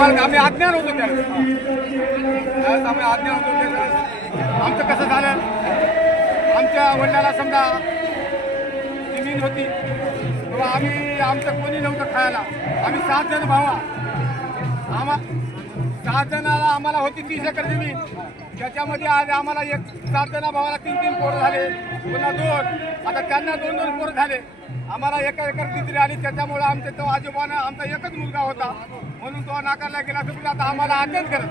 आम्ही अज्ञान होतो त्यावेळेस आम्ही अज्ञान होतो त्यावेळेस आमचं कसं झालं, आमच्या वडिलाला समजा जमीन होती तेव्हा आमचं कोणी नव्हतं खायला. आम्ही 7 जण भावा, 7 जणाला आम्हाला होती 30 एकर जमीन. त्याच्यामध्ये आज आम्हाला 7 जण भावाला 3-3 पोरं झाले, पुन्हा 2, आता त्यांना 2-2 पोरं झाले. आम्हाला एका एकर तिजरी आली. त्याच्यामुळे आमच्या तो आजोबानं आमचा एकच मुलगा होता म्हणून तो नाकारला गेला. तर आता आम्हाला अत्यंत करत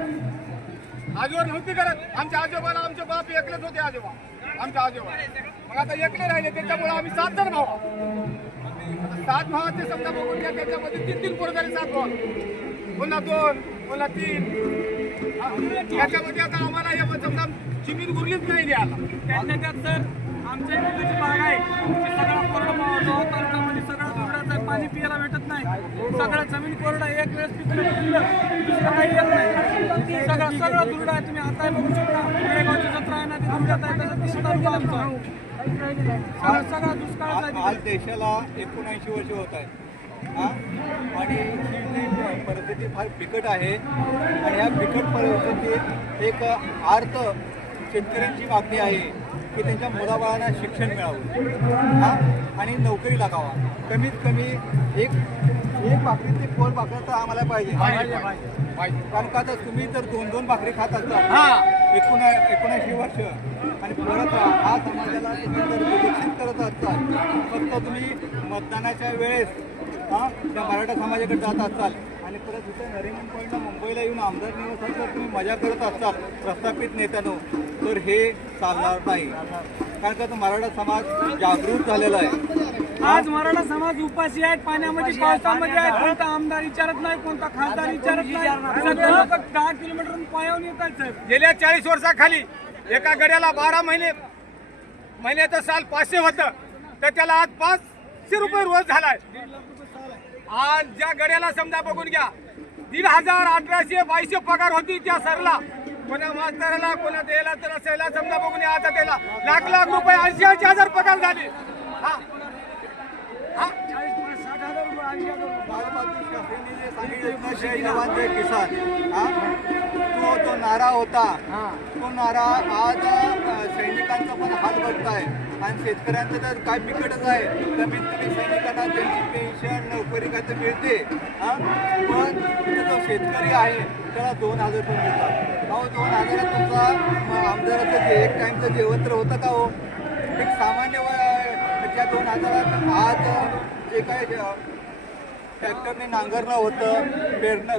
आजोबा नव्हती करत. आमच्या आजोबाला आमचे बाप एकलेच होते आजोबा, आमच्या आजोबा. मग आता एकले राहिले. त्याच्यामुळे आम्ही 7 जण भाऊ, 7 भावाचे समजा बघून घ्या. त्याच्यामध्ये 3-3 पोरं झाले 7 भाव, पुन्हा 2, पुन्हा 3. त्याच्यामध्ये आता आम्हाला समजा जमीन उरलीच नाही द्यायला. त्यातल्या त्यात सर आमच्या इकडची बाग आहे सगळा कोरडा तालुक्यामध्ये सगळा दुर्डाचं आहे. पाणी पियाला भेटत नाही. सगळं जमीन कोरडा, एक वेळेस पिकलं दुसरं काही येत नाही. सगळं दुर्डा आहे. तुम्ही आता बघू शकता गावची जत्रा आहे ना, ती दुर्गात आहे. त्याच्यात तालुका आमचा सगळा दुष्काळ आहे. आज देशाला 79 वर्ष होत आहेत आणि ही जी परिस्थिती फार बिकट आहे. आणि या बिकट परिस्थितीत एक आर्त शेतकऱ्यांची मागणी आहे की त्यांच्या मुलाबाळांना शिक्षण मिळावं आणि नोकरी लागावा. कमीत कमी एक भाकरी ते पोट भाकरी तर आम्हाला पाहिजे. कारण का तर तुम्ही तर 2-2 भाकरी खात असता 79 वर्ष आणि परत हा समाजाला तुम्ही जर विकसित करत असताल, फक्त तुम्ही मतदानाच्या वेळेस त्या मराठा समाजाकडे जात असाल आणि परत इथं नरिमन पॉईंटला मुंबईला येऊन आमदार निवासात जर तुम्ही मजा करत असाल प्रस्थापित नेत्यानं, तर हे चालणार नाही. कारण का तो मराठा समाज जागृत झालेला आहे. आज मराठा समाज उपाशी आहेत, पाण्यामध्ये पावसामध्ये आहेत. कोणता आमदार विचारत नाही, कोणता खासदार विचारत नाही. सगळे लोक 10 किलोमीटर पायावून येत आहेत साहेब. गेल्या 40 वर्षाखाली एका गड्याला 12 महिन्याचं साल 500 होतं, तर त्याला आज 500 रुपये रोज झालाय. आज ज्या गड्याला समजा बघून घ्या 1,500, 1,800, 2,200 पगार होती त्या सरला, कोणा मास्तराला, कोणा द्यायला तर असायला समजा बघून घ्या. आता त्याला लाख रुपये 80,000 पगार झाले. जय जवान जय किसान तो नारा होता. तो नारा आज सैनिकांचा पण हात बघताय आणि शेतकऱ्यांचं तर काय बिकटच आहे. कमीत कमी सैनिकांना त्यांची पेन्शन नोकरी काय तर मिळते, पण जो शेतकरी आहे त्याला 2,000 रुपये मिळतात. अहो 2,000 तुमचा आमदाराचं एक टाईमचं जेवण तर होतं का हो? एक सामान्य त्या 2,000 आज जे काय ट्रॅक्टरने नांगरणं होतं, पेरणं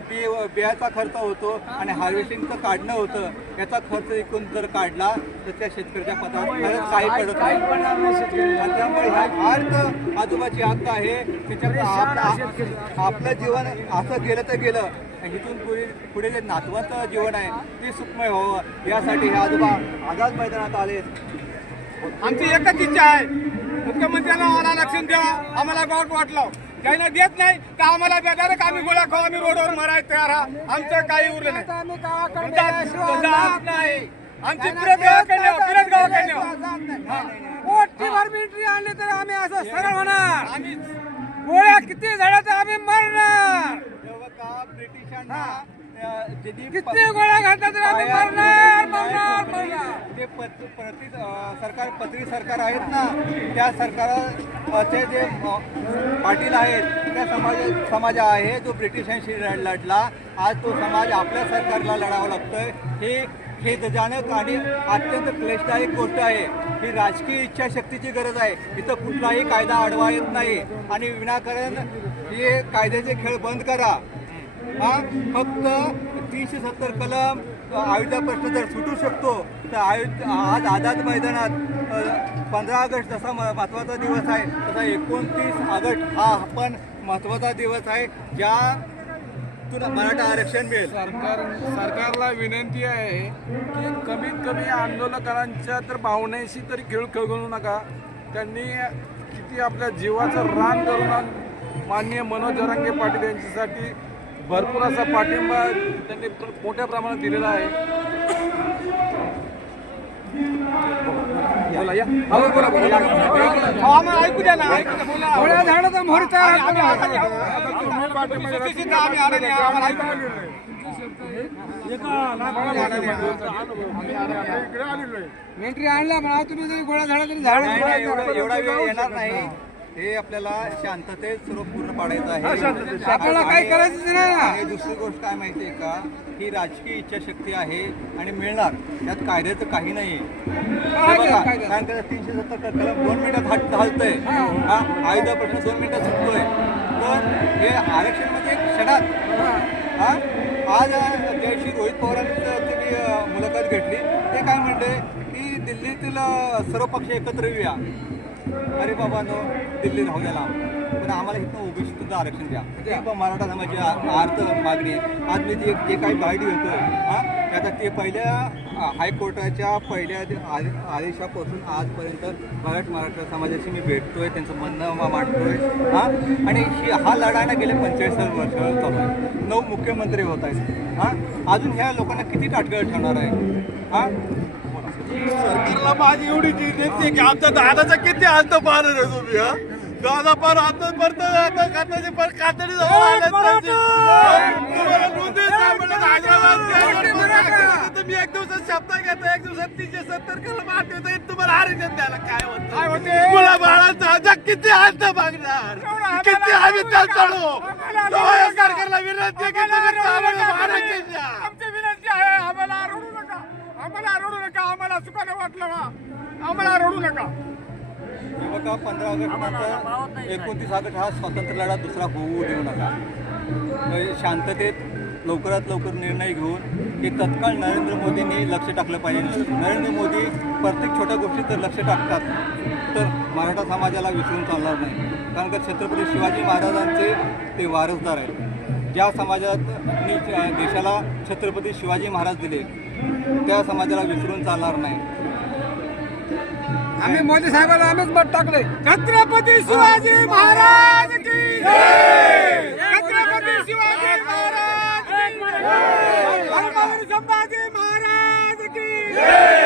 बियाचा खर्च होतो आणि हार्वेस्टिंगचं काढणं होतं, याचा खर्च एकूण जर काढला तर त्या शेतकऱ्याच्या पदावर खरंच काही पडत नाही. त्यामुळे हा अर्थ आजोबाची हक्क आहे. त्याच्यात आपलं जीवन असं गेलं तर गेलं, इथून पुढे जे नातवाचं जीवन आहे ते सुखमय व्हावं यासाठी हे आजोबा आझाद मैदानात आले. आमची एकच इच्छा आहे, मुख्यमंत्र्यांना आम्हाला आरक्षण द्या. आम्हाला गावात वाटलं काही देत नाही तर आम्हाला बेदारक आम्ही गोळा खाऊ, आम्ही रोडवर मरायला तयार आहात. आमचं काही उरलं नाही. आमची फिरत गावाकडे मिलिटरी आणली तर आम्ही असं सरळ होणार. आम्ही गोळ्या किती झाल्या तर आम्ही मरणार. ब्रिटिशांना किती गोळ्या घातल्या तर आम्ही मरणार. ते सरकार पत्री सरकार आहेत ना, त्या सरकारचे जे पाटील आहेत त्या समाज आहे जो ब्रिटिशांशी लढला. आज तो समाज आपल्या सरकारला लढावं लागतोय. हे खेदजनक आणि अत्यंत क्लेशदायक गोष्ट आहे. ही राजकीय इच्छाशक्तीची गरज आहे. इथं कुठलाही कायदा अडवा येत नाही आणि विनाकारण हे कायद्याचे खेळ बंद करा. फक्त 370 कलम अयोध्या प्रश्न जर सुटू शकतो तर आज आझाद मैदानात 15 ऑगस्ट जसा महत्त्वाचा दिवस आहे तसा 29 ऑगस्ट हा पण महत्त्वाचा दिवस आहे ज्या मराठा आरक्षण मिळेल. सरकारला विनंती आहे की कमीत कमी आंदोलकांच्या तर भावनेशी तरी खेळ खेळू नका. त्यांनी किती आपल्या जीवाचं रान करून माननीय मनोज जरांगे पाटील यांच्यासाठी भरपूर असा पाठिंबा त्यांनी मोठ्या प्रमाणात दिलेला आहे. ऐकू द्या ना, ऐकू द्या. सुशिक्षित आम्ही आलेले आहे, आम्हाला ऐकून आलेलं आहे. एंट्री आणला म्हणा तुम्ही जरी गोळ्या झाडा तरी झाड नाही, नाही, एवढा वेळ येणार नाही. हे आपल्याला शांततेत सर्व पूर्ण पाडायचं आहे. आपल्याला काही करायचं नाही ना. आणि दुसरी गोष्ट काय माहितीये का, ही राजकीय इच्छाशक्ती आहे आणि मिळणार. त्यात कायद्याचं काही नाहीये. हे बघा, कारण त्याचा 370 कलम 2 मिनिटात हलतंय. हा आयुधा प्रश्न 2 मिनिटात सुटतोय. तर हे आरक्षण म्हणजे एक क्षणात. हा आज त्याशी रोहित पवारांनी तुम्ही मुलाखत घेतली, ते काय म्हणले की दिल्लीतील सर्व पक्ष एकत्र येऊया. अरे बाबा नो, दिल्ली राहू द्याला, पण आम्हाला इथं ओबीसी सुद्धा आरक्षण द्या. ही पण मराठा समाजाची अर्थ मागणी आहे. आज मी जे काही बाईट घेतोय, आता ते पहिल्या हायकोर्टाच्या पहिल्या आदेशापासून आजपर्यंत मराठा समाजाशी मी भेटतोय, त्यांचं म्हणणं मांडतोय. आणि हा लढा ना गेले 45 वर्ष चालू आहे. 9 मुख्यमंत्री होत आहेत. अजून ह्या लोकांना किती टाटकळ ठेवणार आहे? सरकारला माझी एवढी चीज येते की आमच्या दादाचा किती हात पाहणार आहे तुम्ही? हा दादा पार हात पडतं खात्याचे पर कातडी तुम्ही एक दिवसात शब्द घेता, एक दिवसात 370 कलम आठवता, तुम्हाला आरक्षण द्यायला काय होतं? मुला बाळांचा किती हात मागणार, किती आम्ही चालतो. सरकारला विनंती की आरक्षण द्या. आमची विनंती आहे, आम्हाला रडू नका, आम्हाला रडू नका. आम्हाला सुखानं वाटलं का, आम्हाला रडू नका. हे बघा, 15 ऑगस्ट नंतर 29 ऑगस्ट हा स्वातंत्र्य लढा दुसरा होऊ देऊ नका. शांततेत लवकरात लवकर निर्णय घेऊन हे तत्काळ नरेंद्र मोदींनी लक्ष टाकलं पाहिजे. नरेंद्र मोदी प्रत्येक छोट्या गोष्टीत जर लक्ष टाकतात तर मराठा समाजाला विसरून चालणार नाही. कारण का छत्रपती शिवाजी महाराजांचे ते वारसदार आहेत. ज्या समाजात देशाला छत्रपती शिवाजी महाराज दिले, त्या समाजाला विसरून चालणार नाही. आम्ही मोदी साहेबांना आम्हीच मत टाकले. छत्रपती शिवाजी महाराज की जय! छत्रपती शिवाजी महाराज की जय! धर्मवीर संभाजी महाराज की जय!